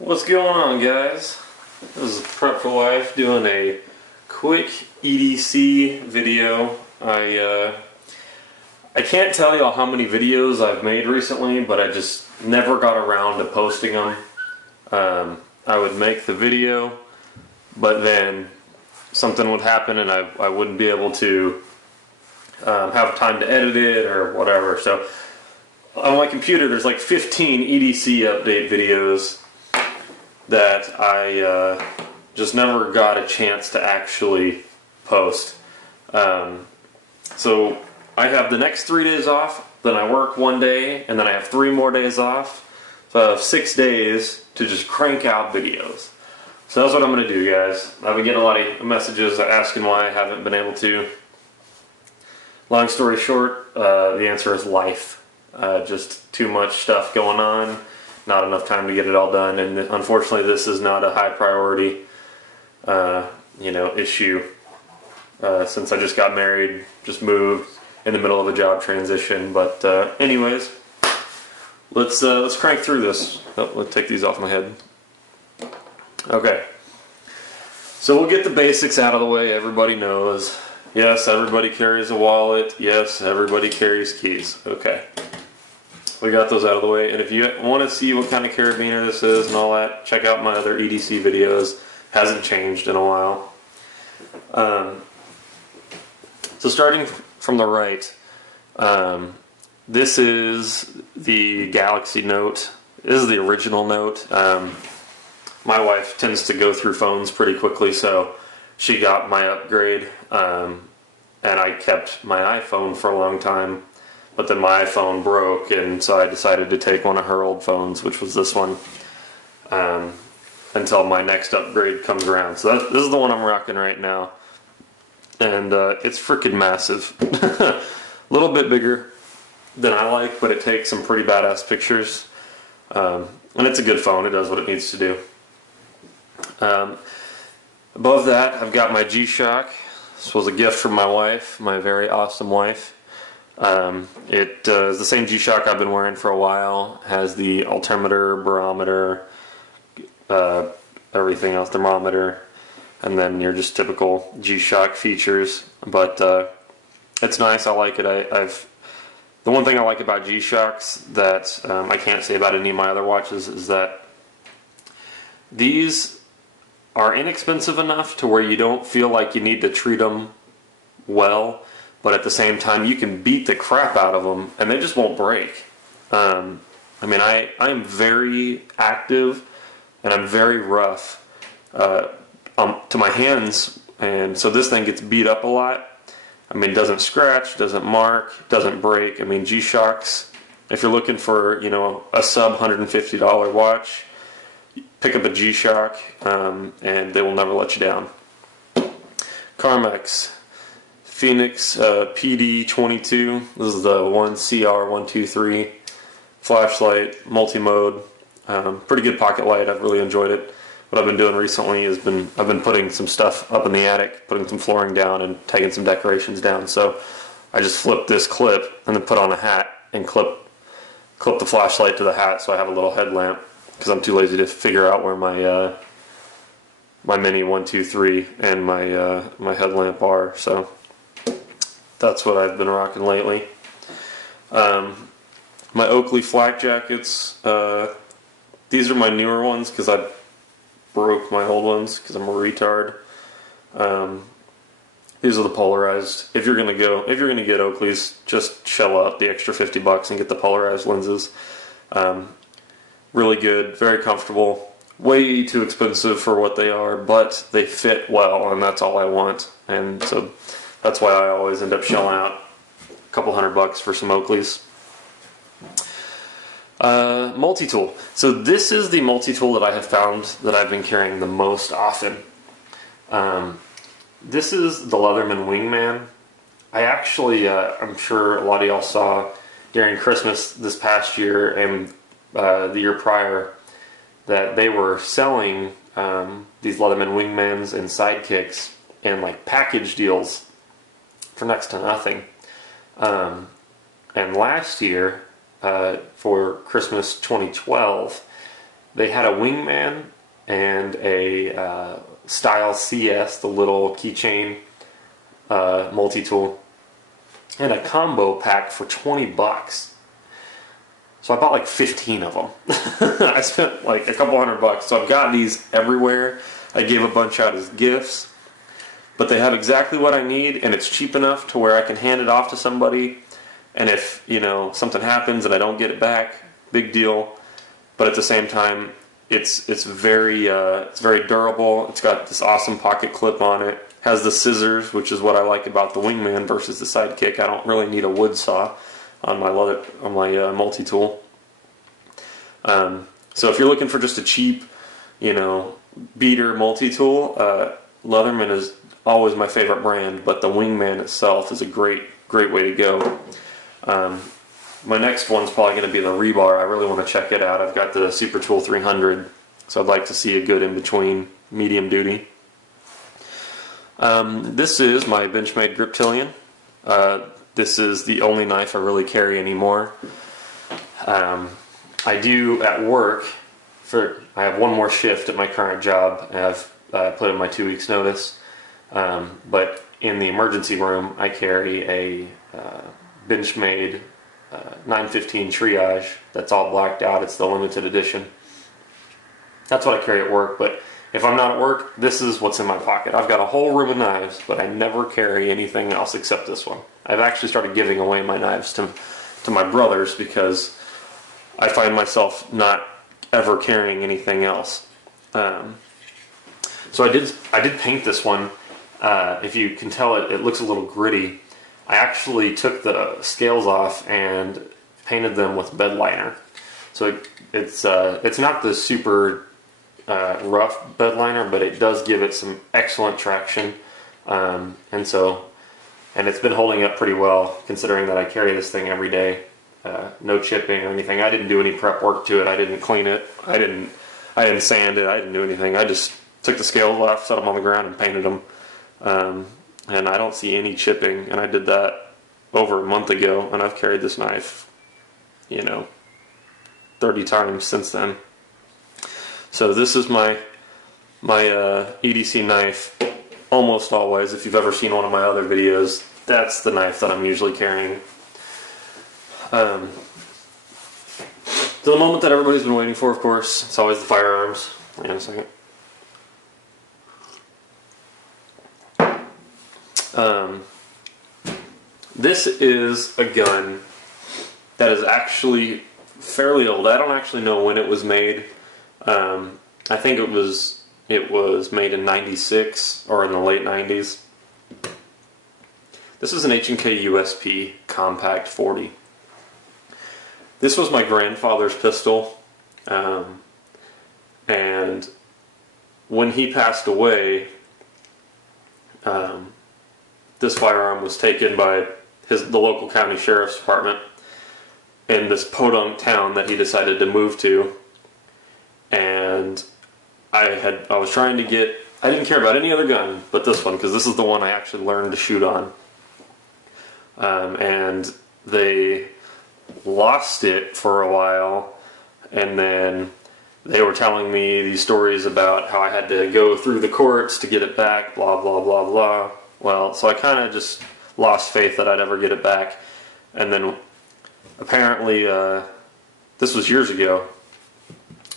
What's going on, guys? This is Prep for Life doing a quick EDC video. I can't tell y'all how many videos I've made recently, but I just never got around to posting them. I would make the video, but then something would happen and I wouldn't be able to have time to edit it or whatever. So on my computer there's like 15 EDC update videos that I just never got a chance to actually post. So I have the next 3 days off, then I work 1 day, and then I have 3 more days off. So I have 6 days to just crank out videos. So that's what I'm going to do, guys. I've been getting a lot of messages asking why I haven't been able to. Long story short, the answer is life. Just too much stuff going on. Not enough time to get it all done, and unfortunately this is not a high priority issue since I just got married, just moved in the middle of a job transition. But anyways, let's crank through this. Let's take these off my head. Okay, so we'll get the basics out of the way. Everybody knows, yes, everybody carries a wallet, yes, everybody carries keys. Okay, we got those out of the way, and if you want to see what kind of carabiner this is and all that, check out my other EDC videos. Hasn't changed in a while. So starting from the right, this is the Galaxy Note. This is the original Note. My wife tends to go through phones pretty quickly, so she got my upgrade, and I kept my iPhone for a long time. But then my iPhone broke, and so I decided to take one of her old phones, which was this one, until my next upgrade comes around. So this is the one I'm rocking right now, and it's freaking massive. A little bit bigger than I like, but it takes some pretty badass pictures, and it's a good phone. It does what it needs to do. Above that, I've got my G-Shock. This was a gift from my wife, my very awesome wife. It is the same G-Shock I've been wearing for a while. Has the altimeter, barometer, everything else, thermometer, and then your just typical G-Shock features. But it's nice. I like it. The one thing I like about G-Shocks that I can't say about any of my other watches is that these are inexpensive enough to where you don't feel like you need to treat them well. But at the same time, you can beat the crap out of them, and they just won't break. I am very active, and I'm very rough to my hands, and so this thing gets beat up a lot. I mean, it doesn't scratch, doesn't mark, doesn't break. I mean, G-Shocks, if you're looking for, a sub $150 watch, pick up a G-Shock, and they will never let you down. Carmex. Fenix PD22. This is the 1CR123 flashlight, multi-mode. Pretty good pocket light. I've really enjoyed it. What I've been doing recently is I've been putting some stuff up in the attic, putting some flooring down, and taking some decorations down. So I just flip this clip and then put on a hat and clip the flashlight to the hat, so I have a little headlamp because I'm too lazy to figure out where my my mini 123 and my headlamp are. So that's what I've been rocking lately. My Oakley Flak jackets. These are my newer ones because I broke my old ones because I'm a retard. These are the polarized. If you're gonna get Oakleys, just shell out the extra $50 and get the polarized lenses. Really good, very comfortable. Way too expensive for what they are, but they fit well, and that's all I want. And so that's why I always end up shelling out a couple $100 for some Oakleys. Multi-tool. So this is the multi-tool that I have found that I've been carrying the most often. This is the Leatherman Wingman. I actually, I'm sure a lot of y'all saw during Christmas this past year and the year prior that they were selling these Leatherman Wingmans and Sidekicks in like package deals for next to nothing. And last year, for Christmas 2012, they had a Wingman and a Style CS, the little keychain multi-tool, and a combo pack for 20 bucks. So I bought like 15 of them. I spent like a couple $100. So I've got these everywhere. I gave a bunch out as gifts. But they have exactly what I need, and it's cheap enough to where I can hand it off to somebody. And if, you know, something happens and I don't get it back, big deal. But at the same time, it's very durable. It's got this awesome pocket clip on it. Has the scissors, which is what I like about the Wingman versus the Sidekick. I don't really need a wood saw on my multi-tool. So if you're looking for just a cheap, you know, beater multi-tool, Leatherman is always my favorite brand, but the Wingman itself is a great way to go. My next one's probably going to be the Rebar. I really want to check it out. I've got the Super Tool 300, so I'd like to see a good in-between medium duty. This is my Benchmade Griptillian. This is the only knife I really carry anymore. I do at work, I have one more shift at my current job, and I've put in my 2 weeks notice. But in the emergency room, I carry a Benchmade 915 Triage that's all blacked out. It's the limited edition. That's what I carry at work, but if I'm not at work, this is what's in my pocket. I've got a whole room of knives, but I never carry anything else except this one. I've actually started giving away my knives to my brothers because I find myself not ever carrying anything else. So I did paint this one. If you can tell, it looks a little gritty. I actually took the scales off and painted them with bed liner. So it's not the super rough bed liner, but it does give it some excellent traction, and it's been holding up pretty well considering that I carry this thing every day. No chipping or anything. I didn't do any prep work to it. I didn't clean it. I didn't sand it. I didn't do anything. I just took the scales off, set them on the ground, and painted them. And I don't see any chipping. And I did that over a month ago, and I've carried this knife, 30 times since then. So this is my EDC knife. Almost always, if you've ever seen one of my other videos, that's the knife that I'm usually carrying. So the moment that everybody's been waiting for, of course, it's always the firearms. Hang on a second. This is a gun that is actually fairly old. I don't actually know when it was made. I think it was made in '96 or in the late '90s. This is an H&K USP Compact 40. This was my grandfather's pistol, and when he passed away, this firearm was taken by the local county sheriff's department in this podunk town that he decided to move to. And I was trying to get, I didn't care about any other gun but this one, because this is the one I actually learned to shoot on. And they lost it for a while, and then they were telling me these stories about how I had to go through the courts to get it back, blah, blah, blah, blah. Well, so I kind of just lost faith that I'd ever get it back. And then apparently, this was years ago,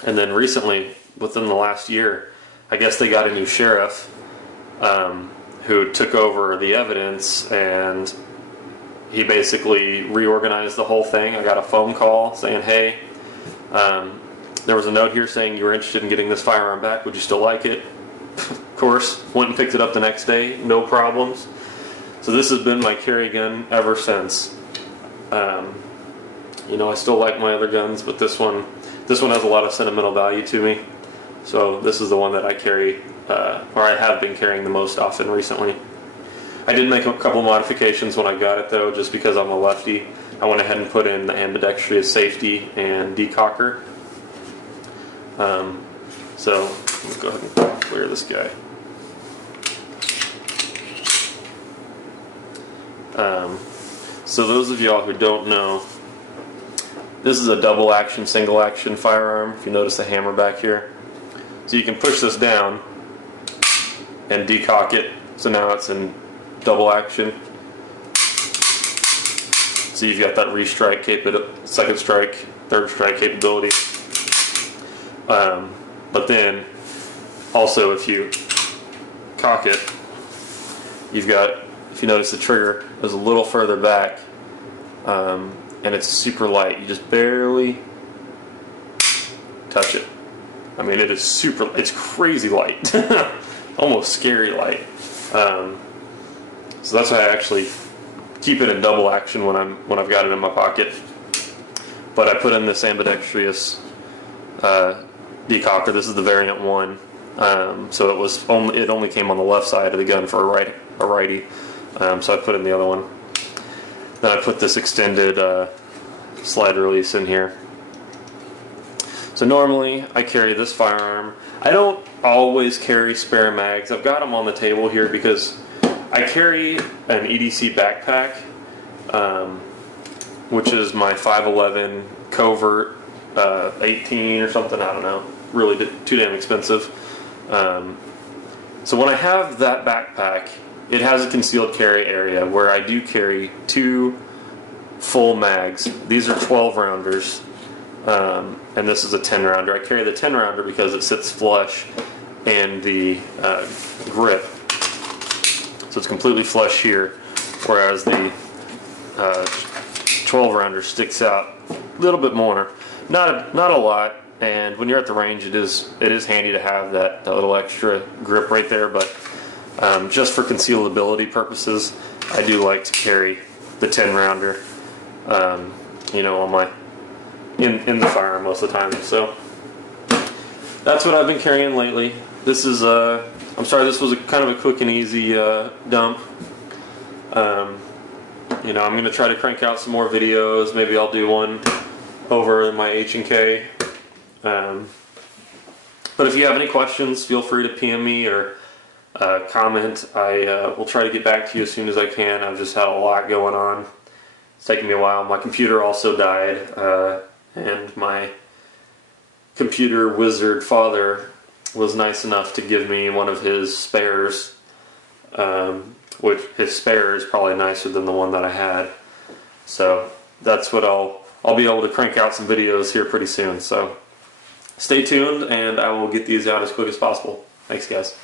and then recently, within the last year, I guess they got a new sheriff who took over the evidence, and he basically reorganized the whole thing. I got a phone call saying, hey, there was a note here saying you were interested in getting this firearm back. Would you still like it? Of course, went and picked it up the next day, no problems. So this has been my carry gun ever since. I still like my other guns, but this one has a lot of sentimental value to me. So this is the one that I carry, or I have been carrying the most often recently. I did make a couple modifications when I got it, though, just because I'm a lefty. I went ahead and put in the ambidextrous safety and decocker. So let's go ahead and clear this guy. So those of y'all who don't know, This is a double action, single action firearm, if you notice the hammer back here. So you can push this down and decock it, so now it's in double action. So you've got that restrike capability, second strike, third strike capability. But then also if you cock it, you've got, if you notice the trigger is a little further back, and it's super light. You just barely touch it. I mean, it is super, it's crazy light. Almost scary light. So that's why I actually keep it in double action when I've got it in my pocket. But I put in this ambidextrous decocker. This is the variant 1. So it only came on the left side of the gun for a righty. So I put in the other one. Then I put this extended slide release in here. So normally I carry this firearm. I don't always carry spare mags. I've got them on the table here because I carry an EDC backpack, which is my 511 Covert 18 or something, I don't know. Really too damn expensive. So when I have that backpack, it has a concealed carry area where I do carry 2 full mags. These are 12 rounders, and this is a 10 rounder. I carry the 10 rounder because it sits flush and the grip, so it's completely flush here, whereas the 12 rounder sticks out a little bit more. Not a lot. And when you're at the range, it is handy to have that little extra grip right there. But just for concealability purposes, I do like to carry the 10 rounder, you know, on my in the firearm most of the time. So that's what I've been carrying lately. This is I'm sorry, this was kind of a quick and easy dump. You know, I'm going to try to crank out some more videos. Maybe I'll do one over in my H&K. But if you have any questions, feel free to PM me or comment. I will try to get back to you as soon as I can. I've just had a lot going on. It's taken me a while. My computer also died, and my computer wizard father was nice enough to give me one of his spares, which his spare is probably nicer than the one that I had. So that's what I'll be able to crank out some videos here pretty soon. So stay tuned, and I will get these out as quick as possible. Thanks, guys.